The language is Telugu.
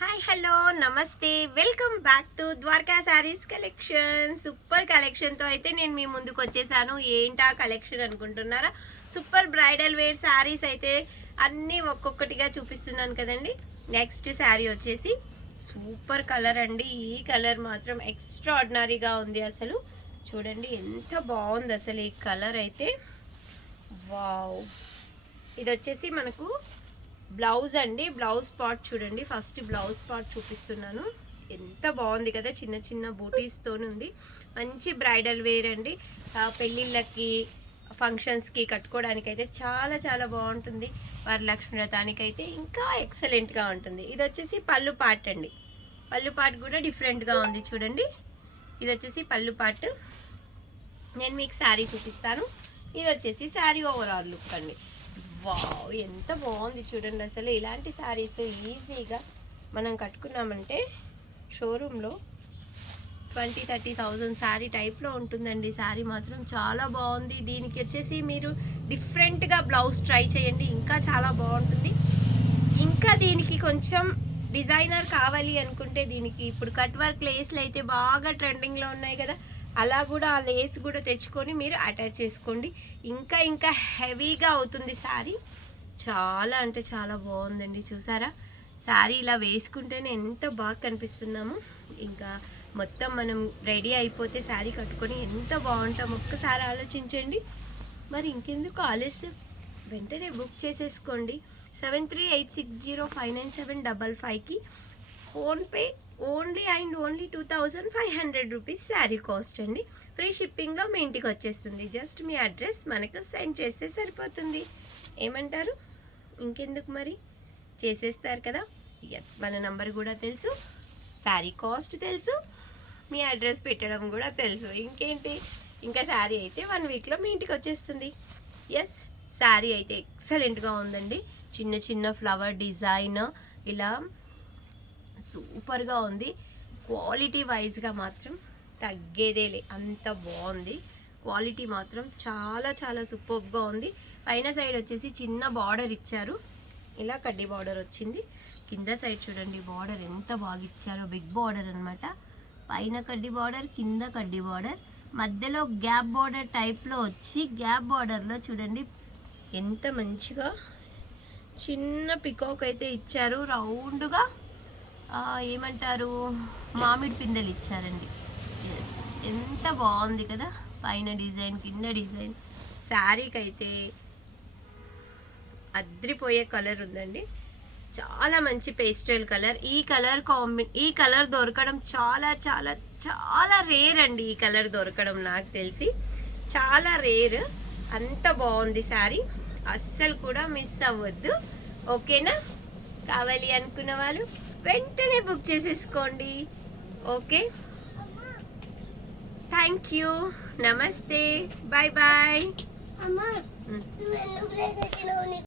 హాయ్ హలో నమస్తే welcome back to Dwaraka Sarees collection. Super కలెక్షన్తో అయితే నేను మీ ముందుకు వచ్చేసాను. ఏంటా కలెక్షన్ అనుకుంటున్నారా? సూపర్ బ్రైడల్ వేర్ శారీస్ అయితే అన్నీ ఒక్కొక్కటిగా చూపిస్తున్నాను కదండి. నెక్స్ట్ శారీ వచ్చేసి సూపర్ కలర్ అండి. ఈ కలర్ మాత్రం ఎక్స్ట్రాడినరీగా ఉంది. అసలు చూడండి ఎంత బాగుంది అసలు ఈ కలర్ అయితే. వావ్, ఇది వచ్చేసి మనకు బ్లౌజ్ అండి. బ్లౌజ్ పార్ట్ చూడండి. ఫస్ట్ బ్లౌజ్ పార్ట్ చూపిస్తున్నాను. ఎంత బాగుంది కదా, చిన్న చిన్న బూటీస్తో ఉంది. మంచి బ్రైడల్ వేర్ అండి. పెళ్ళిళ్ళకి ఫంక్షన్స్కి కట్టుకోవడానికి అయితే చాలా చాలా బాగుంటుంది. వరలక్ష్మి వ్రతానికి అయితే ఇంకా ఎక్సలెంట్గా ఉంటుంది. ఇది వచ్చేసి పళ్ళు పార్ట్ అండి. పళ్ళు పార్ట్ కూడా డిఫరెంట్గా ఉంది చూడండి. ఇది వచ్చేసి పళ్ళు పార్ట్. నేను మీకు శారీ చూపిస్తాను. ఇది వచ్చేసి శారీ ఓవరాల్ లుక్ అండి. వావ్, ఎంత బాగుంది చూడండి. అసలు ఇలాంటి శారీస్ ఈజీగా మనం కట్టుకున్నామంటే షోరూంలో 20-30,000 శారీ టైప్లో ఉంటుందండి. శారీ మాత్రం చాలా బాగుంది. దీనికి వచ్చేసి మీరు డిఫరెంట్గా బ్లౌజ్ ట్రై చేయండి, ఇంకా చాలా బాగుంటుంది. ఇంకా దీనికి కొంచెం డిజైనర్ కావాలి అనుకుంటే దీనికి ఇప్పుడు కట్ వర్క్ లేస్లు అయితే బాగా ట్రెండింగ్లో ఉన్నాయి కదా, అలా కూడా ఆ లేస్ కూడా తెచ్చుకొని మీరు అటాచ్ చేసుకోండి. ఇంకా ఇంకా హెవీగా అవుతుంది శారీ. చాలా అంటే చాలా బాగుందండి. చూసారా, శారీ ఇలా వేసుకుంటేనే ఎంత బాగా కనిపిస్తున్నాము. ఇంకా మొత్తం మనం రెడీ అయిపోతే శారీ కట్టుకొని ఎంత బాగుంటాం ఒక్కసారి ఆలోచించండి. మరి ఇంకెందుకు ఆలస్యం, వెంటనే బుక్ చేసేసుకోండి. 7386059755కి PhonePe only and only 2500 rupees saree cost అండి. ఫ్రీ షిప్పింగ్లో మీ ఇంటికి వచ్చేస్తుంది. జస్ట్ మీ అడ్రస్ మనకు సెండ్ చేస్తే సరిపోతుంది. ఏమంటారు? ఇంకెందుకు మరి, చేసేస్తారు కదా. ఎస్, మన నంబర్ కూడా తెలుసు, శారీ కాస్ట్ తెలుసు, మీ అడ్రస్ పెట్టడం కూడా తెలుసు. ఇంకేంటి, ఇంకా శారీ అయితే 1 వీక్లో మీ ఇంటికి వచ్చేస్తుంది. ఎస్, శారీ అయితే ఎక్సలెంట్గా ఉందండి. చిన్న చిన్న ఫ్లవర్ డిజైన్ ఇలా సూపర్గా ఉంది. క్వాలిటీ వైజ్గా మాత్రం తగ్గేదేలే, అంత బాగుంది. క్వాలిటీ మాత్రం చాలా చాలా సూపర్గా ఉంది. పైన సైడ్ వచ్చేసి చిన్న బార్డర్ ఇచ్చారు, ఇలా కడ్డీ బార్డర్ వచ్చింది. కింద సైడ్ చూడండి బార్డర్ ఎంత బాగా ఇచ్చారో, బిగ్ బార్డర్ అనమాట. పైన కడ్డీ బార్డర్, కింద కడ్డీ బార్డర్, మధ్యలో గ్యాప్ బార్డర్ టైప్లో వచ్చి గ్యాప్ బార్డర్లో చూడండి ఎంత మంచిగా చిన్న పికాక్ అయితే ఇచ్చారు. రౌండ్గా ఏమంటారు, మామిడి పిందెలు ఇచ్చారండి. ఎస్, ఎంత బాగుంది కదా, పైన డిజైన్ కింద డిజైన్. శారీకి అయితే అద్రిపోయే కలర్ ఉందండి. చాలా మంచి పేస్టల్ కలర్. ఈ కలర్ దొరకడం చాలా చాలా చాలా రేర్ అండి. ఈ కలర్ దొరకడం నాకు తెలిసి చాలా రేర్. అంత బాగుంది శారీ, అస్సలు కూడా మిస్ అవ్వద్దు. ఓకేనా? కావాలి అనుకున్న వాళ్ళు వెంటనే బుక్ చేసేసుకోండి. ఓకే, థ్యాంక్ యూ, నమస్తే, బాయ్ బాయ్.